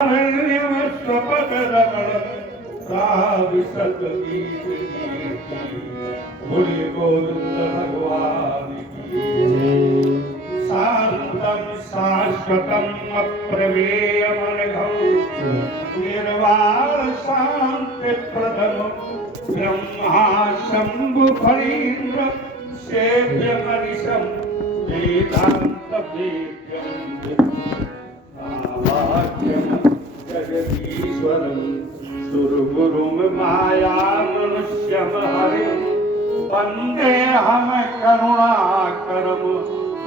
गोविंद भगवान की शांतम शाश्वतम अप्रमेयमनघम निर्वाण शांति प्रदम ब्रह्मा शंभु फणीन्द्र सेव्यमनिशम वेदांत वेद्यम जगदीश्वरम सुरगुरुम माया मनुष्यम हरिम वंदे हम करुणाकरम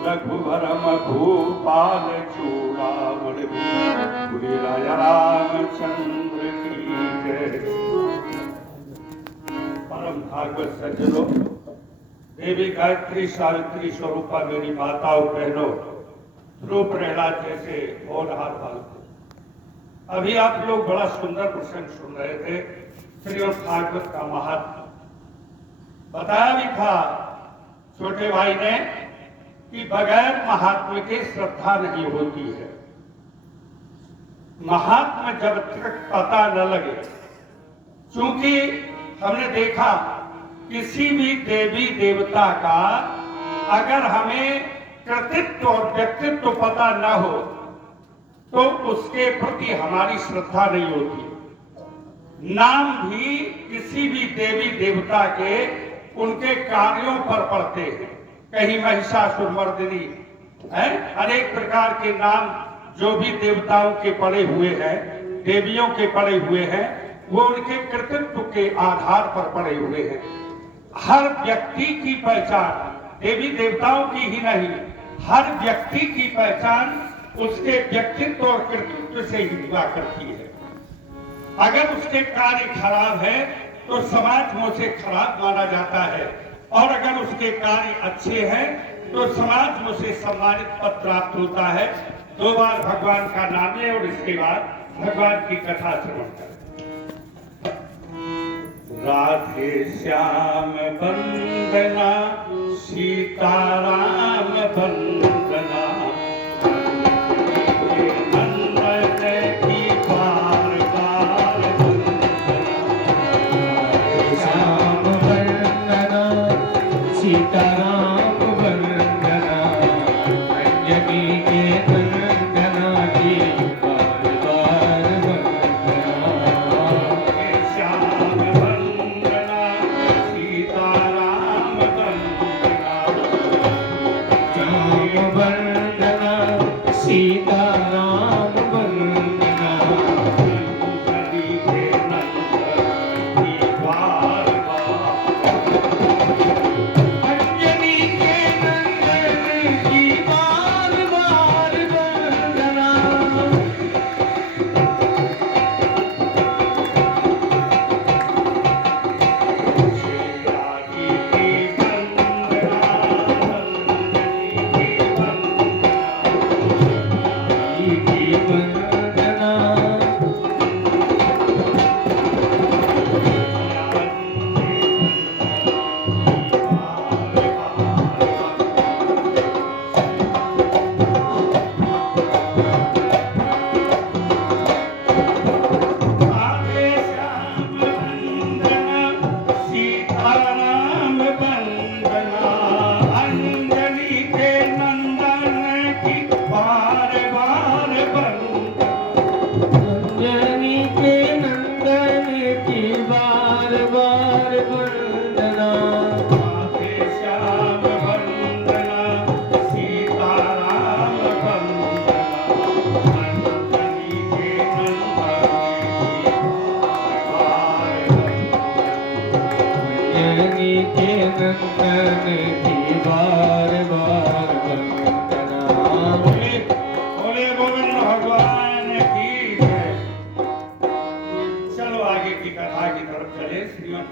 रघुवरम भूपाल चूड़ामणि श्री राजा रामचंद्र की जय। परम भागवत सज्जनों, देवी गायत्री सावित्री स्वरूपा मेरी माताओं बहनों, ध्रुव प्रहलाद जैसे होनहार बालकों, अभी आप लोग बड़ा सुंदर प्रसंग सुन रहे थे। श्रीमद् भागवत का महात्मा बताया भी था छोटे भाई ने कि बगैर महात्मा के श्रद्धा नहीं होती है। महात्मा जब तक पता न लगे, क्योंकि हमने देखा किसी भी देवी देवता का अगर हमें कृतित्व और व्यक्तित्व पता न हो तो उसके प्रति हमारी श्रद्धा नहीं होती। नाम भी किसी भी देवी देवता के उनके कार्यों पर पड़ते हैं। कहीं महिषासुरमर्दिनी है, अनेक प्रकार के नाम जो भी देवताओं के पड़े हुए हैं, देवियों के पड़े हुए हैं, वो उनके कृतित्व के आधार पर पड़े हुए हैं। हर व्यक्ति की पहचान देवी देवताओं की ही नहीं, हर व्यक्ति की पहचान उसके व्यक्तित्व और कृतित्व से ही हुआ करती है। अगर उसके कार्य खराब है तो समाज में उसे खराब माना जाता है, और अगर उसके कार्य अच्छे हैं तो समाज में उसे सम्मानित पद प्राप्त होता है। 2 बार भगवान का नाम ले और इसके बाद भगवान की कथा श्रवण करें। राधे श्याम वंदना सीताराम वंदना सीताराम वंदना अंजनी के वंदना की बार बार वंदना। श्याम वंदना सीताराम वंदना, श्याम वंदना सीताराम वंदना अंजनी के नंदन की बार बार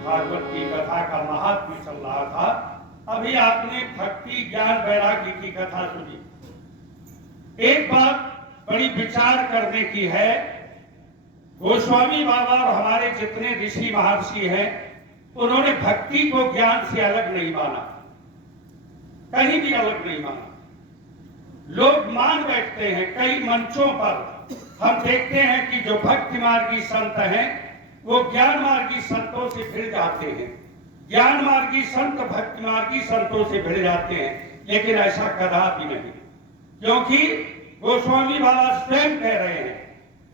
भागवत की कथा का महात्म्य चल रहा था। अभी आपने भक्ति ज्ञान वैराग्य की कथा सुनी। एक बात बड़ी विचार करने की है, गोस्वामी बाबा और हमारे जितने ऋषि महर्षि हैं, उन्होंने भक्ति को ज्ञान से अलग नहीं माना, कहीं भी अलग नहीं माना। लोग मान बैठते हैं कई मंचों पर हम देखते हैं कि जो भक्ति मार्गी संत हैं वो ज्ञान मार्गी संतों से भिड़ जाते हैं, ज्ञान मार्गी संत भक्ति मार्गी संतों से भिड़ जाते हैं, लेकिन ऐसा कदापि नहीं, क्योंकि गोस्वामी बाबा स्वयं कह रहे हैं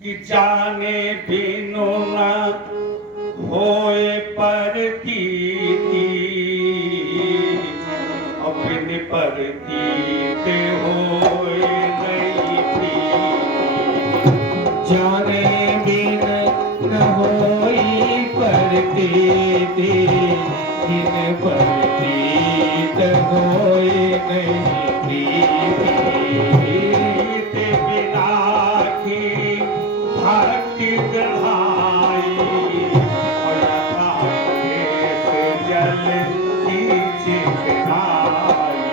कि जाने बिनु न होए प्रतीति और बिन प्रतीत होए नहीं प्रीति। जाने बिन न होई प्रतीति बिन प्रतीत होए नहीं प्रीति। बिना की भक्ति दहाई और जल की चिकनाई।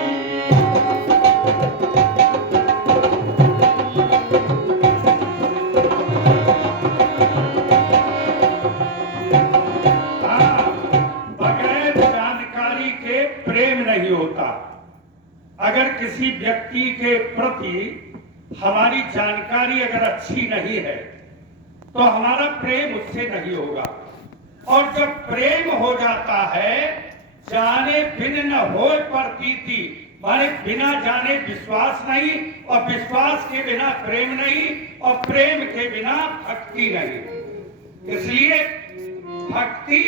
बगैर जानकारी के प्रेम नहीं होता। अगर किसी व्यक्ति के प्रति हमारी जानकारी अगर अच्छी नहीं है तो हमारा प्रेम उससे नहीं होगा, और जब प्रेम हो जाता है जाने बिन न होए प्रतीति, माने बिना जाने विश्वास नहीं, और विश्वास के बिना प्रेम नहीं, और प्रेम के बिना भक्ति नहीं। इसलिए भक्ति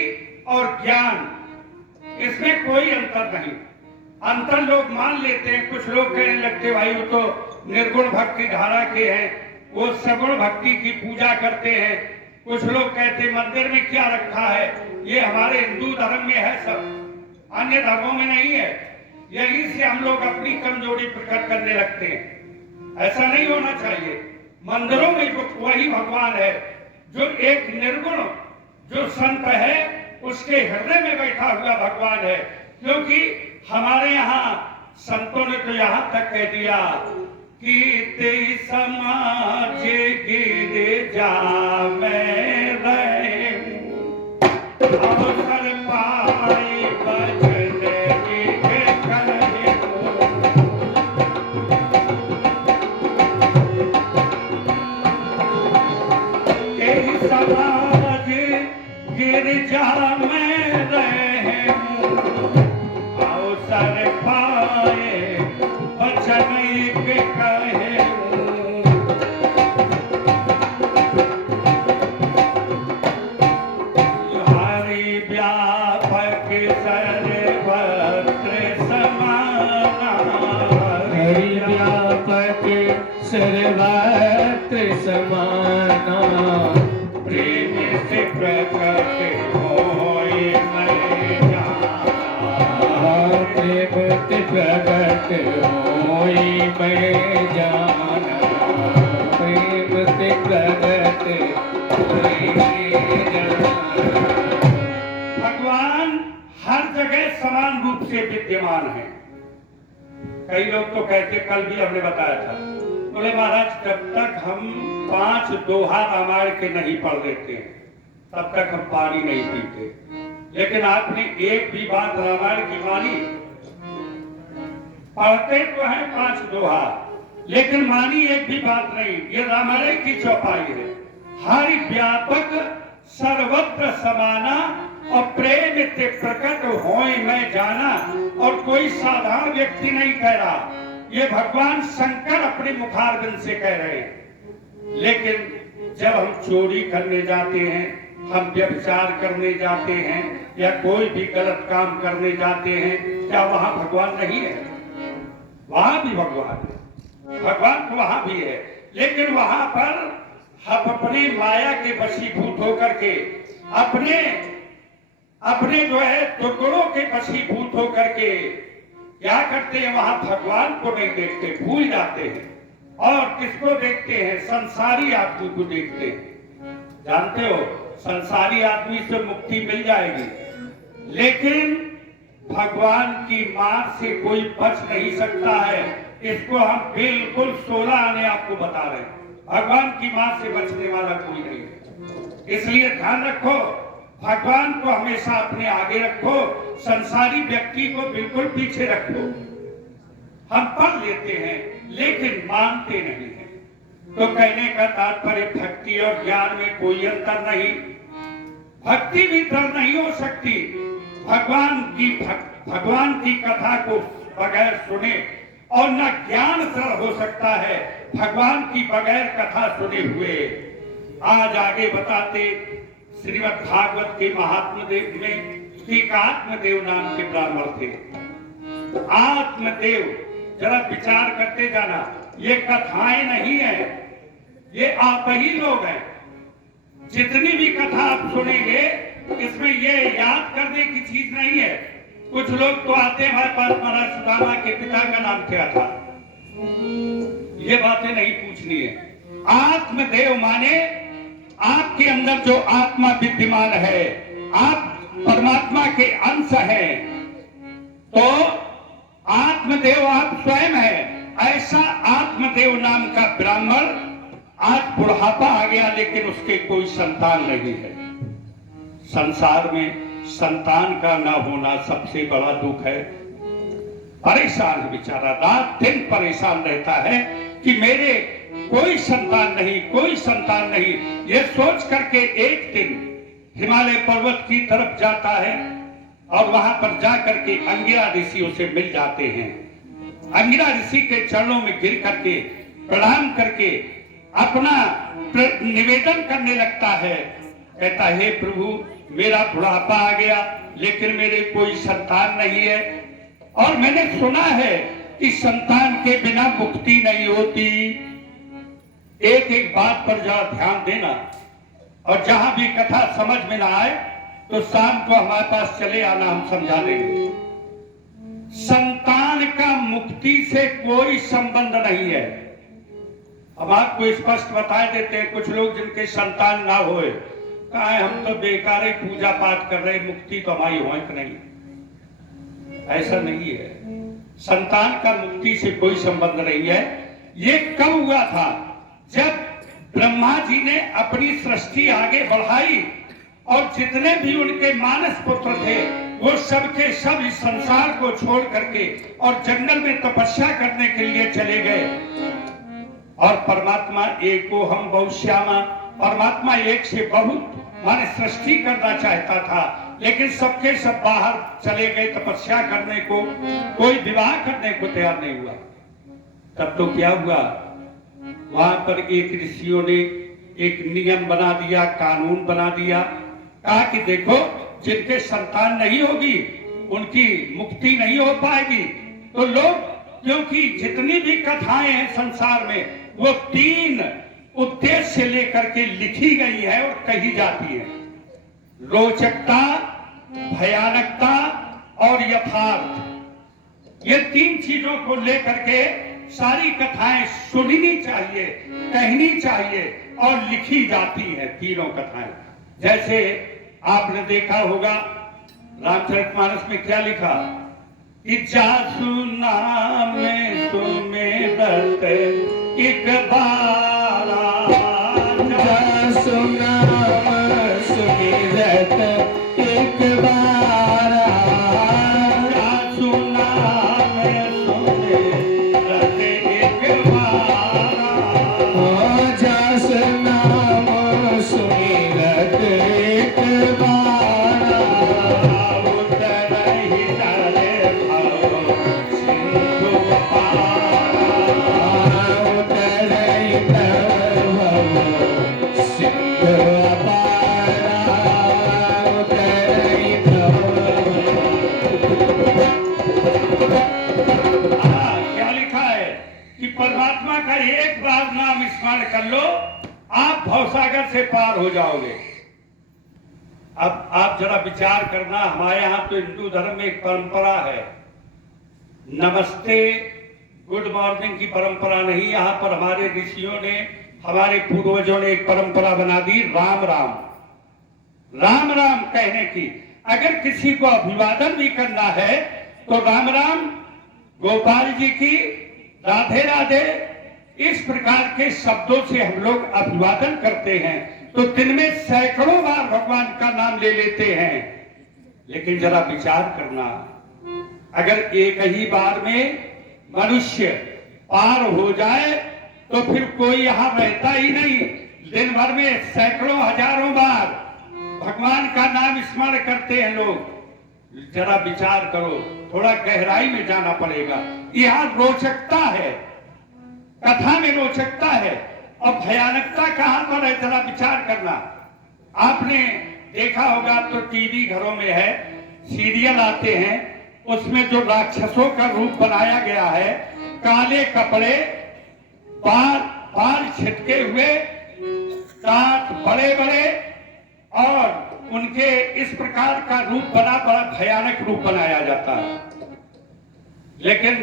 और ज्ञान इसमें कोई अंतर नहीं। अंतर लोग मान लेते हैं, कुछ लोग कहने लगते भाई वो तो निर्गुण भक्ति धारा के हैं, वो सगुण भक्ति की पूजा करते हैं। कुछ लोग कहते मंदिर में क्या रखा है, ये हमारे हिंदू धर्म में है, सब अन्य धर्मों में नहीं है। यही से हम लोग अपनी कमजोरी प्रकट करने लगते हैं। ऐसा नहीं होना चाहिए। मंदिरों में जो वही भगवान है, जो एक निर्गुण जो संत है उसके हृदय में बैठा हुआ भगवान है। क्योंकि हमारे यहाँ संतों ने तो यहाँ तक कह दिया कि ते समाज गिर जा मैं रहूं, अवसर पाए बचन के कहूं। ते समाज गिर जा मैं रहूं, अवसर पाए बचन के कहूं। हरि व्यापक सर्वत्र समाना, हरि व्यापक सर्वत्र समाना, प्रेम से प्रकट होए मैं जाना। प्रेम से प्रकट होई मैं जाना, प्रेम से प्रकट होई मैं जाना। भगवान हर जगह समान रूप से विद्यमान है। कई लोग तो कहते, कल भी हमने बताया था, बोले महाराज जब तक हम 5 दोहा रामायण के नहीं पढ़ लेते हैं तब तक हम पानी नहीं पीते। लेकिन आपने एक भी बात रामायण की मानी? पढ़ते तो हैं 5 दोहा, लेकिन मानी एक भी बात नहीं। ये रामायण की चौपाई है। हरि व्यापक सर्वत्र समाना और प्रेम ते प्रकट होए मैं जाना। और कोई साधारण व्यक्ति नहीं कह रहा, ये भगवान शंकर अपने मुखारबिंद से कह रहे हैं। लेकिन जब हम चोरी करने जाते हैं, हम व्यभिचार करने जाते हैं, या कोई भी गलत काम करने जाते हैं, क्या वहां भगवान नहीं है? वहां भी भगवान है, भगवान तो वहां भी है। लेकिन वहां पर हम अपनी माया के वशीभूत होकर के अपने जो है दुर्गुणों के वशीभूत होकर के क्या करते हैं, वहां भगवान को नहीं देखते, भूल जाते हैं। और किसको देखते हैं? संसारी आदमी को देखते हैं। जानते हो संसारी आदमी से मुक्ति मिल जाएगी, लेकिन भगवान की मार से कोई बच नहीं सकता है। इसको हम बिल्कुल 16 आने आपको बता रहे हैं। भगवान की मार से बचने वाला कोई नहीं है। इसलिए ध्यान रखो, भगवान को हमेशा अपने आगे रखो, संसारी व्यक्ति को बिल्कुल पीछे रखो। हम पढ़ लेते हैं लेकिन मानते नहीं हैं। तो कहने का तात्पर्य भक्ति और ज्ञान में कोई अंतर नहीं। भक्ति भी दृढ़ नहीं हो सकती भगवान की कथा को बगैर सुने, और न ज्ञान दृढ़ हो सकता है भगवान की बगैर कथा सुने हुए। आज आगे बताते श्रीमद् भागवत के महात्म देव में एक आत्मदेव नाम के ब्राह्मण थे। आत्मदेव, जरा विचार करते जाना, ये कथाएं नहीं है, ये आप ही लोग हैं। जितनी भी कथा आप सुनेंगे इसमें ये याद करने की चीज नहीं है। कुछ लोग तो आते हैं हमारे पास, महाराज सुदामा के पिता का नाम क्या था, ये बातें नहीं पूछनी है। आत्मदेव माने आपके अंदर जो आत्मा विद्यमान है, आप परमात्मा के अंश हैं, तो आत्मदेव आप स्वयं है। ऐसा आत्मदेव नाम का ब्राह्मण आज बुढ़ापा आ गया, लेकिन उसके कोई संतान नहीं है। संसार में संतान का ना होना सबसे बड़ा दुख है। परेशान है बेचारा, रात दिन परेशान रहता है कि मेरे कोई संतान नहीं, कोई संतान नहीं। ये सोच करके एक दिन हिमालय पर्वत की तरफ जाता है और वहां पर जाकर के अंगिरा ऋषि उसे मिल जाते हैं। अंगिरा ऋषि के चरणों में गिर करके प्रणाम करके अपना निवेदन करने लगता है। कहता है, हे प्रभु, मेरा बुढ़ापा आ गया, लेकिन मेरे कोई संतान नहीं है, और मैंने सुना है कि संतान के बिना मुक्ति नहीं होती। एक एक बात पर जरा ध्यान देना, और जहां भी कथा समझ में ना आए तो शाम को हमारे पास चले आना, हम समझा देंगे। संतान का मुक्ति से कोई संबंध नहीं है। अब आपको स्पष्ट बता देते हैं, कुछ लोग जिनके संतान ना होए, कहा है हम तो बेकार ही पूजा पाठ कर रहे, मुक्ति तो हमारी हो कि नहीं। ऐसा नहीं है, संतान का मुक्ति से कोई संबंध नहीं है। ये कब हुआ था? जब ब्रह्मा जी ने अपनी सृष्टि आगे बढ़ाई और जितने भी उनके मानस पुत्र थे वो सबके सब इस संसार को छोड़ करके और जंगल में तपस्या करने के लिए चले गए। और परमात्मा एको हम बहुश्यामा, परमात्मा एक से बहुत माने सृष्टि करना चाहता था, लेकिन सबके सब बाहर चले गए तपस्या करने को, कोई विवाह करने को तैयार नहीं हुआ। तब तो क्या हुआ, वहां पर एक ऋषियों ने एक नियम बना दिया, कानून बना दिया। कहा कि देखो, जिनके संतान नहीं होगी उनकी मुक्ति नहीं हो पाएगी। तो लोग, क्योंकि जितनी भी कथाएं हैं संसार में, वो 3 उद्देश्य लेकर के लिखी गई है और कही जाती है। रोचकता, भयानकता और यथार्थ। ये 3 चीजों को लेकर के सारी कथाएं सुननी चाहिए, कहनी चाहिए और लिखी जाती हैं तीनों कथाएं। जैसे आपने देखा होगा रामचरितमानस में क्या लिखा कि जासु नाम सुमेरत एक बारा, जासु नाम सुमेरत एक बारा, जासु नाम सुमेरत एक बारा, जासु नाम सुमेरत एक बारा, उतरहि तरे भव सिंधु पारा, उतरहि तरे भव सिंधु पारा, उतरहि क्या लिखा है कि परमात्मा का एक बार नाम स्मरण कर लो, आप भवसागर से पार हो जाओगे। अब आप जरा विचार करना, हमारे यहाँ तो हिंदू धर्म में एक परंपरा है, नमस्ते गुड मॉर्निंग की परंपरा नहीं। यहाँ पर हमारे ऋषियों ने, हमारे पूर्वजों ने एक परंपरा बना दी, राम राम, राम राम कहने की। अगर किसी को अभिवादन भी करना है तो राम राम, गोपाल जी की, राधे राधे, इस प्रकार के शब्दों से हम लोग अभिवादन करते हैं। तो दिन में सैकड़ों बार भगवान का नाम ले लेते हैं। लेकिन जरा विचार करना, अगर एक ही बार में मनुष्य पार हो जाए तो फिर कोई यहाँ रहता ही नहीं। दिन भर में सैकड़ों हजारों बार भगवान का नाम स्मरण करते हैं लोग। जरा विचार करो, थोड़ा गहराई में जाना पड़ेगा। यहाँ रोचकता है, कथा में रोचकता है, और भयानकता कहां पर है जरा विचार करना। आपने देखा होगा तो टीवी घरों में है, सीरियल आते हैं, उसमें जो राक्षसों का रूप बनाया गया है, काले कपड़े, बाल छिटके हुए, दांत बड़े बड़े, और उनके इस प्रकार का रूप बड़ा भयानक रूप बनाया जाता है। लेकिन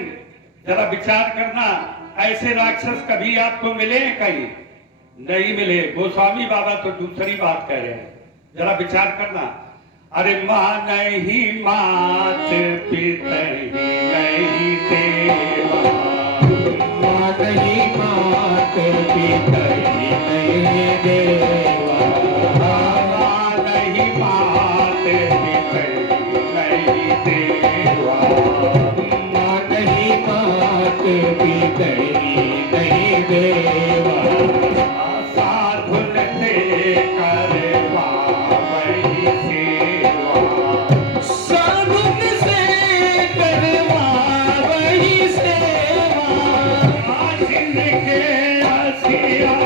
जरा विचार करना, ऐसे राक्षस कभी आपको मिले हैं? कहीं नहीं मिले। गोस्वामी बाबा तो दूसरी बात कह रहे हैं, जरा विचार करना। अरे माँ नहीं मात पिता नहीं देवा, माँ नहीं मात पिता नहीं देवा, माँ नहीं मात पिता नहीं देवा, माँ नहीं मात पिता नहीं देवा, साधुन ते करवा वही सेवा, साधुन से करवा वही सेवा, जिनके हसिया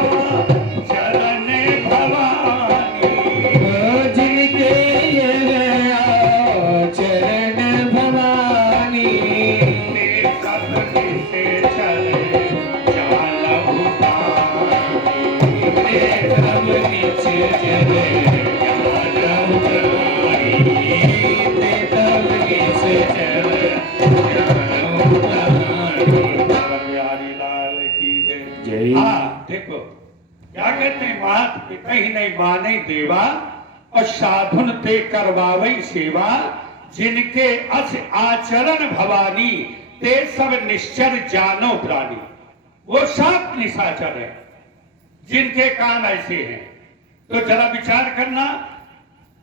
चरण भवानी, जिनके ये चरण भवानी, ते सबके से चले जालहु तारी, ते सब नीचे चले जालहु तारी, ते सब नीचे चले जालहु तारी। प्यारी लाल की जय। जय। हाँ देखो क्या कहते हैं, मात पिता ही नहीं माने देवा, और साधुन ते करवावई सेवा, जिनके अस आचरण भवानी, ते सब निश्चर जानो प्राणी। वो सब निशाचर है जिनके काम ऐसे हैं। तो जरा विचार करना,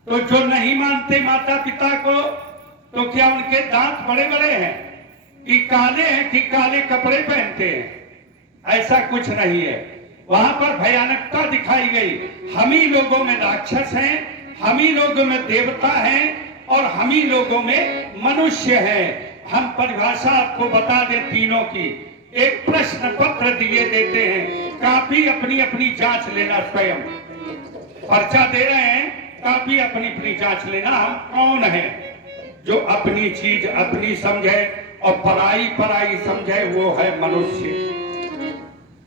तो जो नहीं मानते माता पिता को, तो क्या उनके दांत बड़े बड़े हैं कि काले हैं कि काले कपड़े पहनते हैं? ऐसा कुछ नहीं है। वहां पर भयानकता दिखाई गई। हम ही लोगों में राक्षस हैं, हम ही लोगों में देवता हैं, और हम ही लोगों में मनुष्य हैं। हम परिभाषा आपको बता दें तीनों की। एक प्रश्न पत्र दिए देते हैं, कापी अपनी अपनी जांच लेना। स्वयं पर्चा दे रहे हैं, कापी अपनी अपनी जांच लेना। हम कौन है? जो अपनी चीज अपनी समझे और पराई पराई समझे, वो है मनुष्य।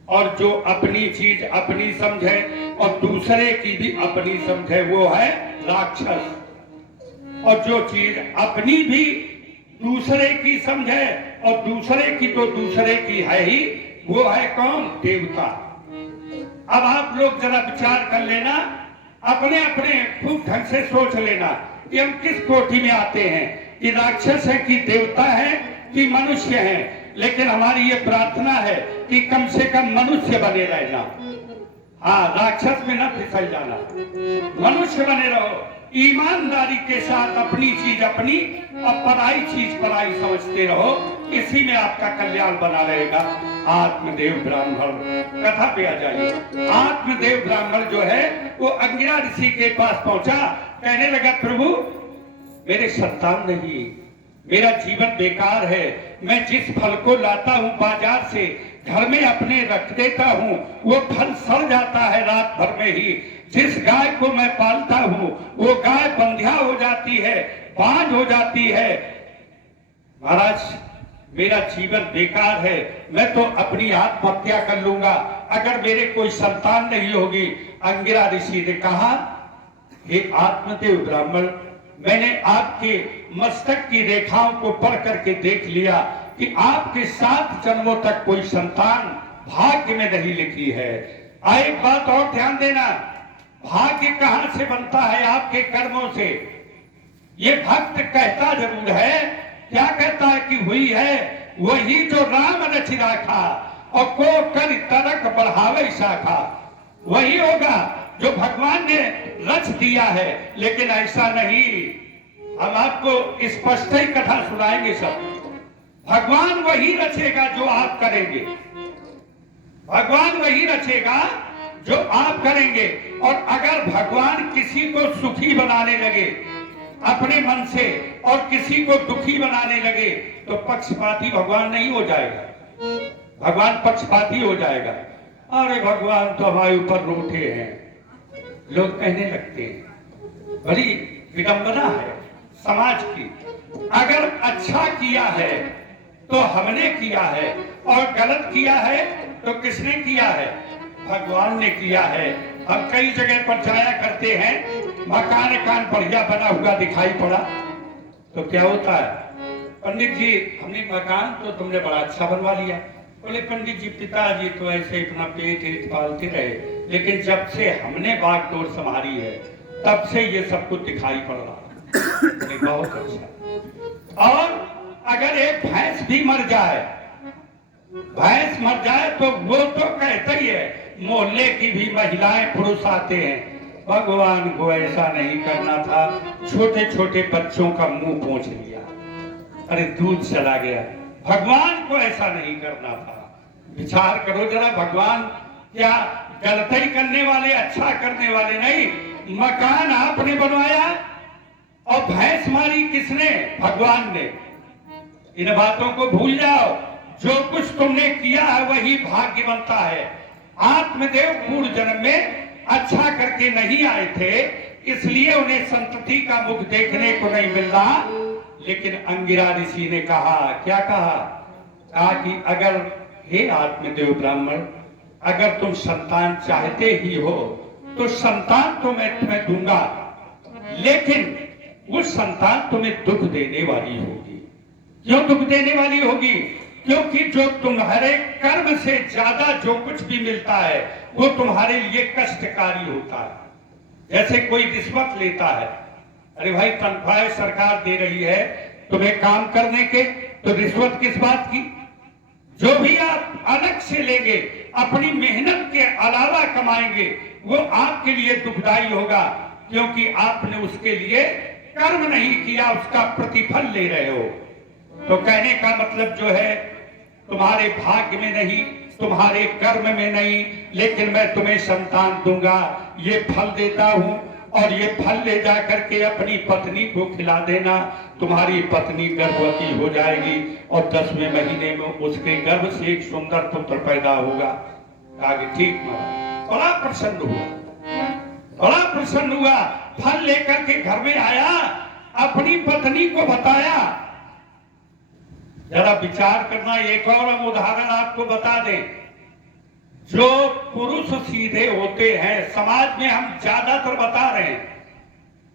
और जो अपनी चीज अपनी समझे और दूसरे की भी अपनी समझे, वो है राक्षस। और जो चीज अपनी भी दूसरे की समझे और दूसरे की तो दूसरे की है ही, वो है कौन? देवता। अब आप लोग जरा विचार कर लेना, अपने अपने खूब ढंग से सोच लेना कि हम किस कोटि में आते हैं, कि राक्षस है कि देवता है कि मनुष्य है। लेकिन हमारी ये प्रार्थना है कि कम से कम मनुष्य बने रहना। हाँ, राक्षस में न फिसल जाना, मनुष्य बने रहो। ईमानदारी के साथ अपनी चीज अपनी और पराई चीज पराई समझते रहो, इसी में आपका कल्याण बना रहेगा। आत्मदेव ब्राह्मण कथा पे आ जाइए। आत्मदेव ब्राह्मण जो है वो अंगिरा ऋषि के पास पहुंचा, कहने लगा प्रभु मेरे संतान नहीं, मेरा जीवन बेकार है। मैं जिस फल को लाता हूँ बाजार से, घर में अपने रख देता हूँ, वो फल सड़ जाता है रात भर में ही। जिस गाय को मैं पालता हूँ वो गाय बंध्या हो जाती है, बांझ हो जाती है। महाराज मेरा जीवन बेकार है, मैं तो अपनी आत्महत्या कर लूंगा अगर मेरे कोई संतान नहीं होगी। अंगिरा ऋषि ने कहा, हे आत्मदेव ब्राह्मण, मैंने आपके मस्तक की रेखाओं को पढ़ करके देख लिया कि आपके 7 जन्मों तक कोई संतान भाग्य में नहीं लिखी है। एक बात और ध्यान देना, भाग्य कहां से बनता है? आपके कर्मों से। ये भक्त कहता जरूर है, क्या कहता है कि हुई है वही जो राम रच राखा, और को कर तरक बढ़ावे शाखा। वही होगा जो भगवान ने रच दिया है, लेकिन ऐसा नहीं। हम आपको स्पष्ट ही कथा सुनाएंगे सब। भगवान वही रचेगा जो आप करेंगे। भगवान वही रचेगा जो आप करेंगे। और अगर भगवान किसी को सुखी बनाने लगे अपने मन से और किसी को दुखी बनाने लगे तो पक्षपाती भगवान नहीं हो जाएगा, भगवान पक्षपाती हो जाएगा। अरे भगवान तो हमारे ऊपर रूठे हैं, लोग कहने लगते हैं। बड़ी विडंबना है समाज की। अगर अच्छा किया है तो हमने किया है और गलत किया है तो किसने किया है? भगवान ने किया है। हम कई जगह पर जाया करते हैं, मकान बढ़िया बना हुआ दिखाई पड़ा तो क्या होता है? पंडित जी हमने मकान तो तुमने बड़ा अच्छा बनवा लिया। बोले पंडित जी पिताजी तो ऐसे अपना पेट पालते रहे, लेकिन जब से हमने बागडोर संभाली है तब से ये सब कुछ दिखाई पड़ रहा है। बहुत अच्छा। और अगर एक भैंस भी मर जाए, भैंस मर जाए तो वो तो कहता ही है, मोहल्ले की भी महिलाएं पुरुष आते हैं, भगवान को ऐसा नहीं करना था, छोटे छोटे बच्चों का मुंह पोंछ लिया, अरे दूध चला गया, भगवान को ऐसा नहीं करना था। विचार करो जरा, भगवान क्या गलती करने वाले, अच्छा करने वाले नहीं। मकान आपने बनवाया और भैंस मारी किसने? भगवान ने। इन बातों को भूल जाओ। जो कुछ तुमने किया है वही भाग्य बनता है। आत्मदेव पूर्व जन्म में अच्छा करके नहीं आए थे, इसलिए उन्हें संतति का मुख देखने को नहीं मिल रहा। लेकिन अंगिरा ऋषि ने कहा, क्या कहा? कहा कि अगर हे आत्मदेव ब्राह्मण, अगर तुम संतान चाहते ही हो तो संतान तो मैं तुम्हें दूंगा, लेकिन वो संतान तुम्हें दुख देने वाली होगी। क्यों दुख देने वाली होगी? क्योंकि जो तुम्हारे कर्म से ज्यादा जो कुछ भी मिलता है वो तुम्हारे लिए कष्टकारी होता है। जैसे कोई रिश्वत लेता है, अरे भाई तनख्वाह सरकार दे रही है तुम्हें काम करने के, तो रिश्वत किस बात की? जो भी आप अलग से लेंगे, अपनी मेहनत के अलावा कमाएंगे, वो आपके लिए दुखदाई होगा, क्योंकि आपने उसके लिए कर्म नहीं किया, उसका प्रतिफल ले रहे हो। तो कहने का मतलब जो है, तुम्हारे भाग्य में नहीं, तुम्हारे कर्म में नहीं, लेकिन मैं तुम्हें संतान दूंगा, ये फल देता हूं, और ये फल ले जा करके अपनी पत्नी को खिला देना। तुम्हारी पत्नी गर्भवती हो जाएगी और 10वें महीने में उसके गर्भ से एक सुंदर पुत्र पैदा होगा। आगे ठीक महाराज, बड़ा प्रसन्न हुआ, बड़ा प्रसन्न हुआ। फल लेकर के घर में आया, अपनी पत्नी को बताया। जरा विचार करना, एक और हम उदाहरण आपको बता दें। जो पुरुष सीधे होते हैं, समाज में हम ज्यादातर बता रहे हैं,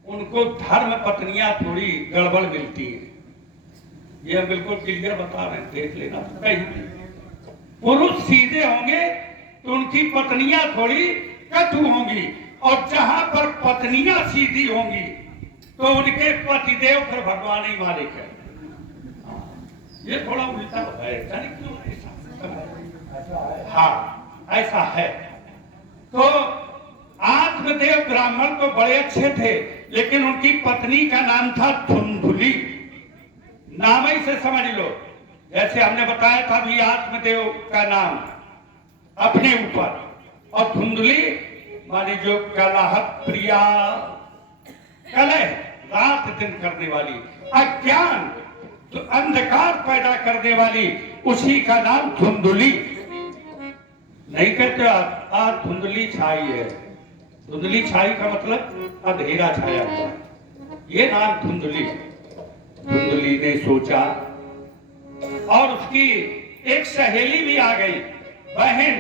उनको धर्म पत्नियां थोड़ी गड़बड़ मिलती है। ये हम बिल्कुल क्लियर बता रहे हैं, देख लेना। कहीं पुरुष सीधे होंगे तो उनकी पत्नियां थोड़ी कटु होंगी, और जहां पर पत्नियां सीधी होंगी तो उनके पतिदेव फिर भगवान ही मालिक है। ये थोड़ा उल्टा है, जाने क्यों ऐसा? हाँ ऐसा है। तो आत्मदेव ब्राह्मण तो बड़े अच्छे थे, लेकिन उनकी पत्नी का नाम था धुंधुली। नाम ही से समझ लो, जैसे हमने बताया था भी आत्मदेव का नाम अपने ऊपर, और धुंधुली मानी जो कलह प्रिया, कलह रात दिन करने वाली, अज्ञान तो अंधकार पैदा करने वाली, उसी का नाम धुंधुली। नहीं कहते आज धुंधली छाई है। धुंधली छाई का मतलब अंधेरा छाया हुआ, ये नाम धुंधली। धुंधली ने सोचा, और उसकी एक सहेली भी आ गई, बहन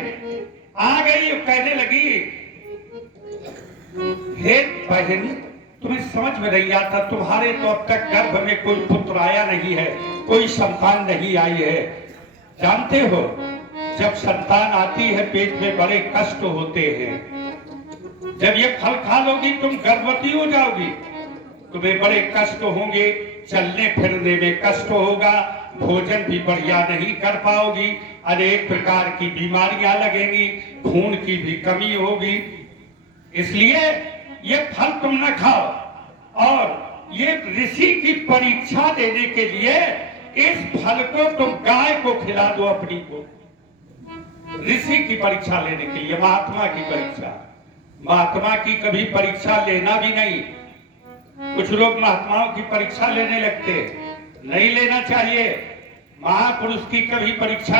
आ गई, कहने लगी, हे बहन तुम्हें समझ में नहीं आता, तुम्हारे तो अब तक गर्भ में कोई पुत्र आया नहीं है, कोई संतान नहीं आई है। जानते हो जब संतान आती है पेट में बड़े कष्ट होते हैं। जब ये फल खा लोगी तुम गर्भवती हो जाओगी, तुम्हें बड़े कष्ट होंगे, चलने फिरने में कष्ट होगा, भोजन भी बढ़िया नहीं कर पाओगी, अनेक प्रकार की बीमारियां लगेंगी, खून की भी कमी होगी। इसलिए ये फल तुम न खाओ, और ये ऋषि की परीक्षा देने के लिए इस फल को तुम गाय को खिला दो अपनी को। ऋषि की परीक्षा लेने के लिए, महात्मा की परीक्षा। महात्मा की कभी परीक्षा लेना भी नहीं। कुछ लोग महात्माओं की परीक्षा लेने लगते, नहीं लेना चाहिए। महापुरुष की कभी परीक्षा